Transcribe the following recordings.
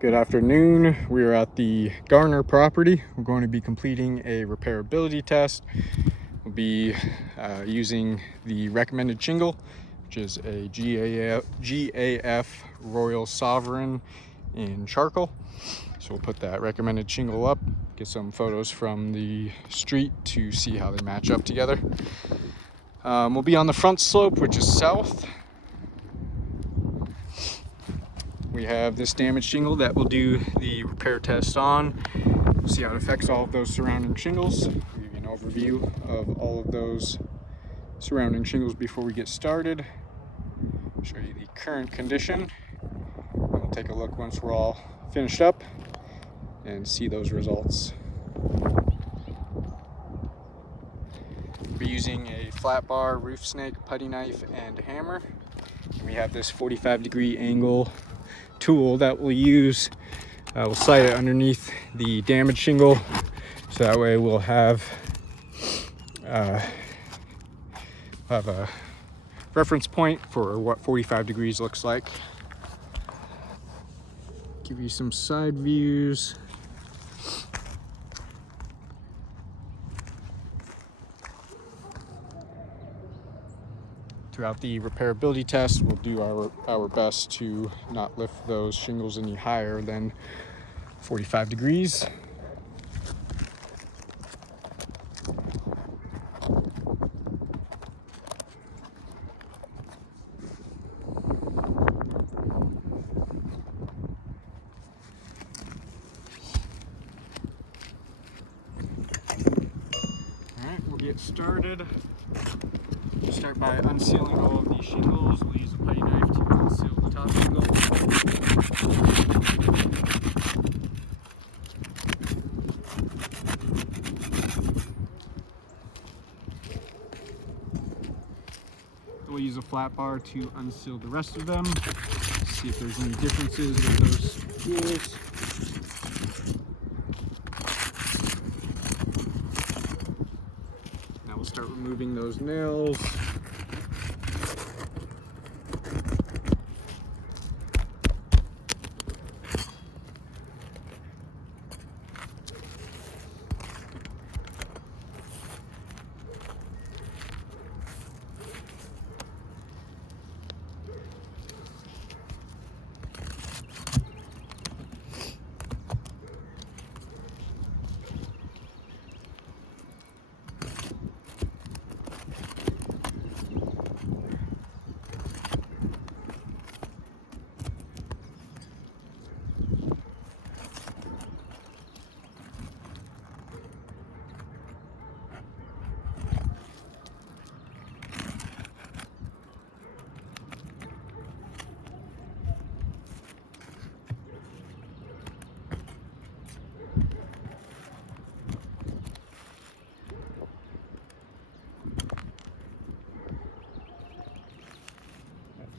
Good afternoon. We are at the Garner property. We're going to be completing a repairability test. We'll be using the recommended shingle, which is a GAF Royal Sovereign in charcoal. So we'll put that recommended shingle up, get some photos from the street to see how they match up together. We'll be on the front slope, which is south. We have this damaged shingle that we'll do the repair test on. We'll see how it affects all of those surrounding shingles. I'll give you an overview of all of those surrounding shingles before we get started. Show you the current condition. And we'll take a look once we're all finished up and see those results. We're using a flat bar, roof snake, putty knife, and hammer. And we have this 45-degree angle tool that we'll use. We'll slide it underneath the damaged shingle, so that way we'll have a reference point for what 45 degrees looks like. Give you some side views. Throughout the repairability test, we'll do our best to not lift those shingles any higher than 45 degrees. Alright, we'll get started. We'll start by unsealing all of these shingles. We'll use a putty knife to unseal the top shingle. We'll use a flat bar to unseal the rest of them. See if there's any differences with those tools. Now we'll start removing those nails.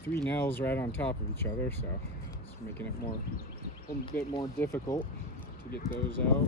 Three nails right on top of each other, so it's making it a little bit more difficult to get those out.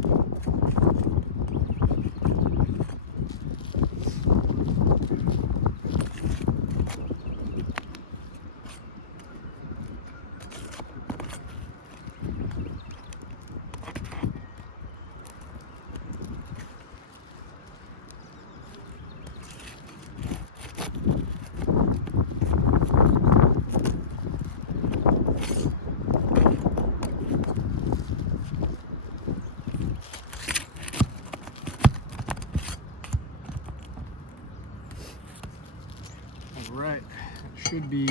Alright, that should be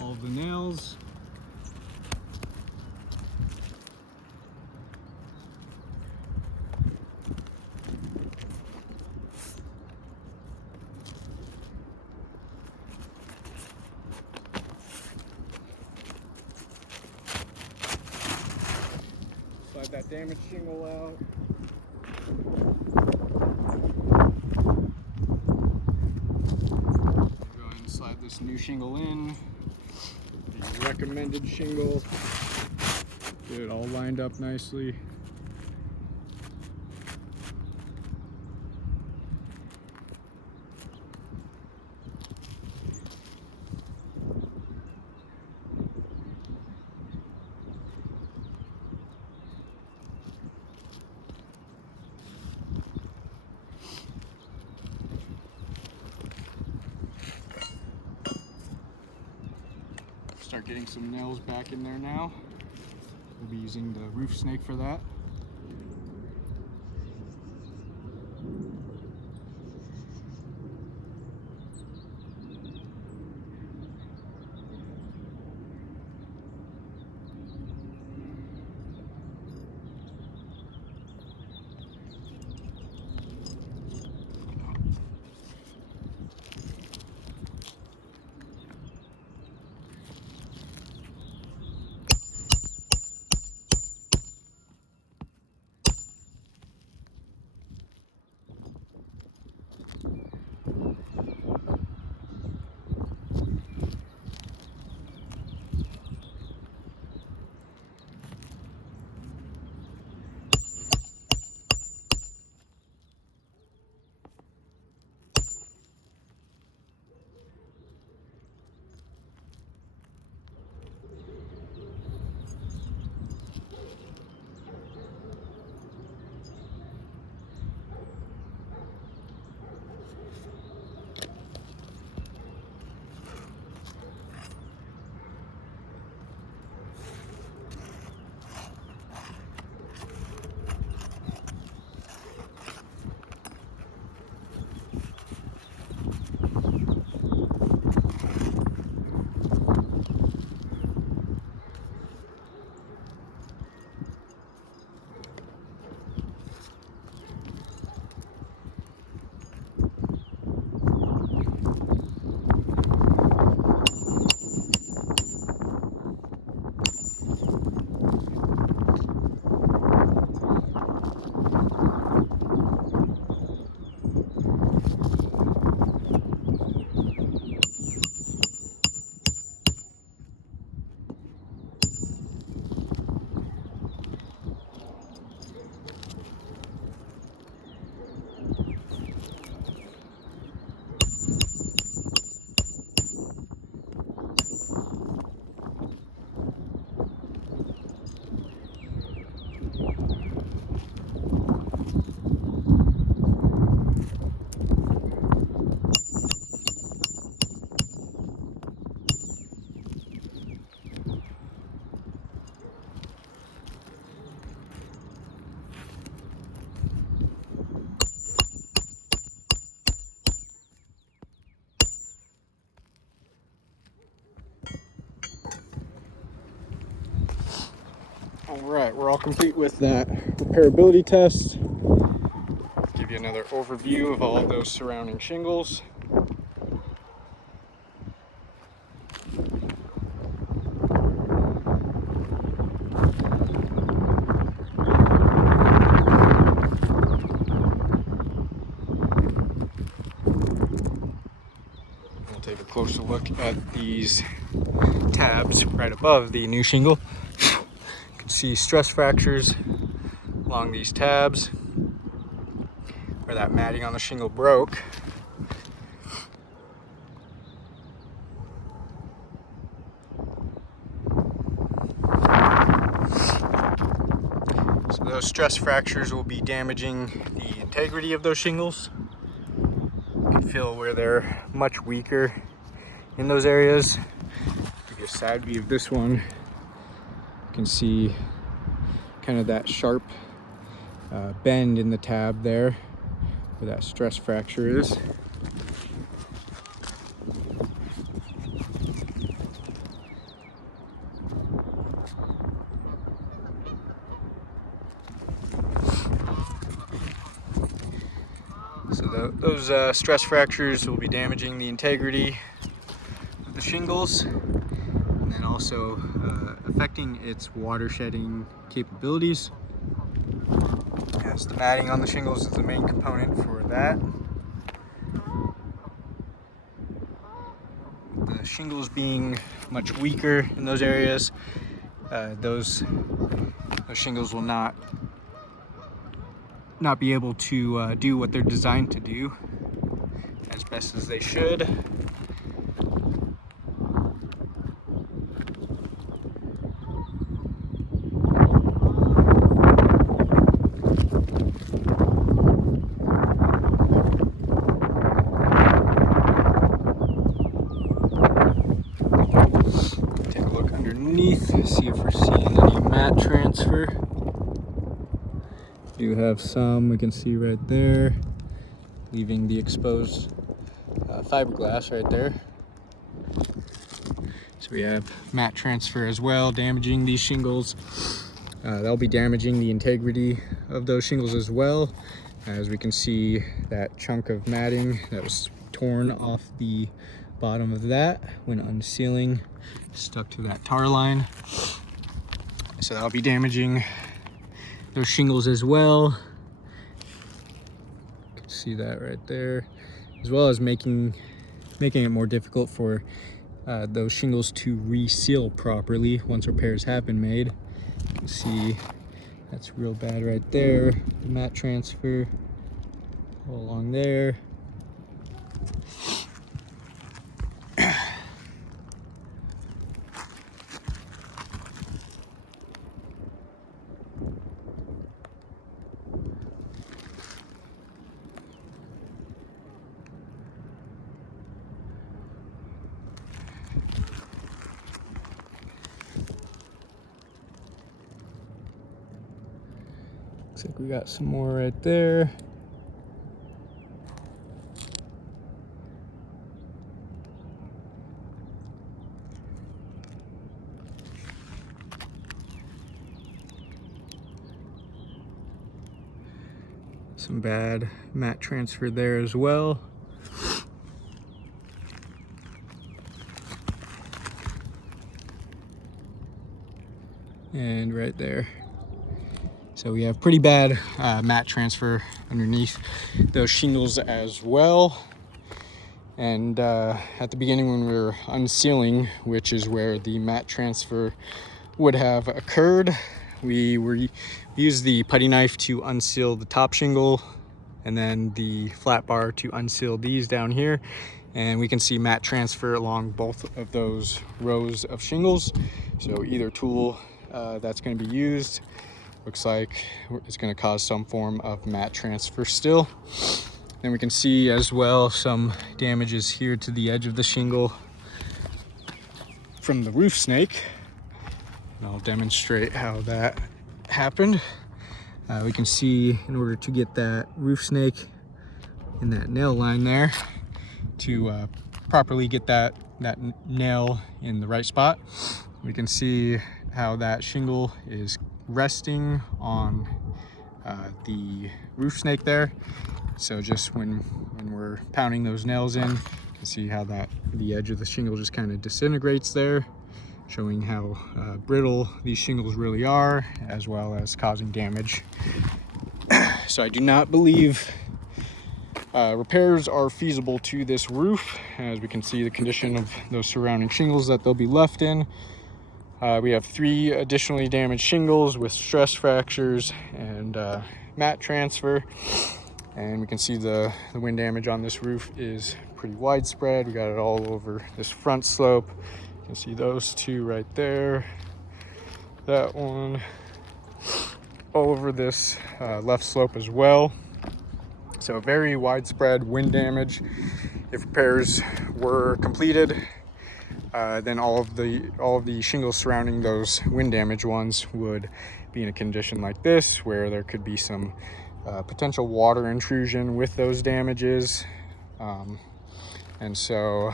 all of the nails. Slide that damaged shingle out. Slide this new shingle in, the recommended shingle, get it all lined up nicely. Start getting some nails back in there now. We'll be using the roof snake for that. All right, we're all complete with that repairability test. Give you another overview of all of those surrounding shingles. We'll take a closer look at these tabs right above the new shingle. You can see stress fractures along these tabs where that matting on the shingle broke. So those stress fractures will be damaging the integrity of those shingles. You can feel where they're much weaker in those areas. Give you a side view of this one. You can see kind of that sharp bend in the tab there where that stress fracture is. So those stress fractures will be damaging the integrity of the shingles, and then also affecting its water shedding capabilities, as the matting on the shingles is the main component for that. The shingles being much weaker in those areas, those shingles will not be able to do what they're designed to do as best as they should. Take a You have some we can see right there, leaving the exposed fiberglass right there. So we have mat transfer as well, damaging these shingles. That'll be damaging the integrity of those shingles as well. As we can see, that chunk of matting that was torn off the bottom of that when unsealing stuck to that tar line. So that'll be damaging those shingles as well. You can see that right there, as well as making it more difficult for those shingles to reseal properly once repairs have been made. You can see that's real bad right there. The mat transfer all along there. Looks like we got some more right there. Some bad mat transfer there as well. And right there. So we have pretty bad mat transfer underneath those shingles as well. And at the beginning when we were unsealing, which is where the mat transfer would have occurred, we used the putty knife to unseal the top shingle and then the flat bar to unseal these down here. And we can see mat transfer along both of those rows of shingles. So either tool that's going to be used, looks like it's going to cause some form of mat transfer still. Then we can see as well some damages here to the edge of the shingle from the roof snake. And I'll demonstrate how that happened. We can see in order to get that roof snake in that nail line there, to properly get that nail in the right spot, we can see how that shingle is resting on the roof snake there. So just when we're pounding those nails in, you can see how the edge of the shingle just kind of disintegrates there, showing how brittle these shingles really are, as well as causing damage. So I do not believe repairs are feasible to this roof, as we can see the condition of those surrounding shingles that they'll be left in. We have 3 additionally damaged shingles with stress fractures and mat transfer. And we can see the wind damage on this roof is pretty widespread. We got it all over this front slope. You can see those 2 right there. That one all over this left slope as well. So very widespread wind damage. If repairs were completed, then all of the shingles surrounding those wind damaged ones would be in a condition like this, where there could be some potential water intrusion with those damages. And so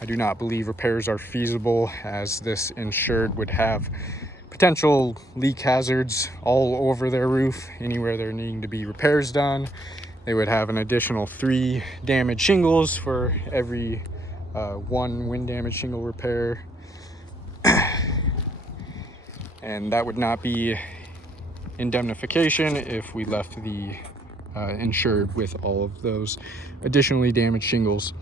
I do not believe repairs are feasible, as this insured would have potential leak hazards all over their roof. Anywhere there needing to be repairs done, they would have an additional 3 damaged shingles for every 1 wind damage shingle repair. And that would not be indemnification if we left the insured with all of those additionally damaged shingles.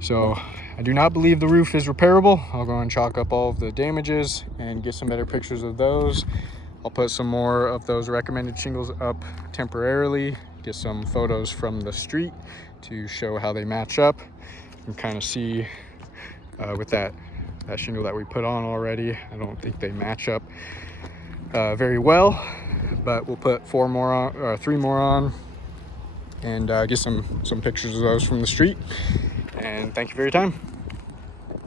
So I do not believe the roof is repairable. I'll go and chalk up all of the damages and get some better pictures of those. I'll put some more of those recommended shingles up temporarily, get some photos from the street to show how they match up, and kind of see with that shingle that we put on already, I don't think they match up very well, but we'll put 4 more on, or 3 more on, and get some pictures of those from the street. And thank you for your time.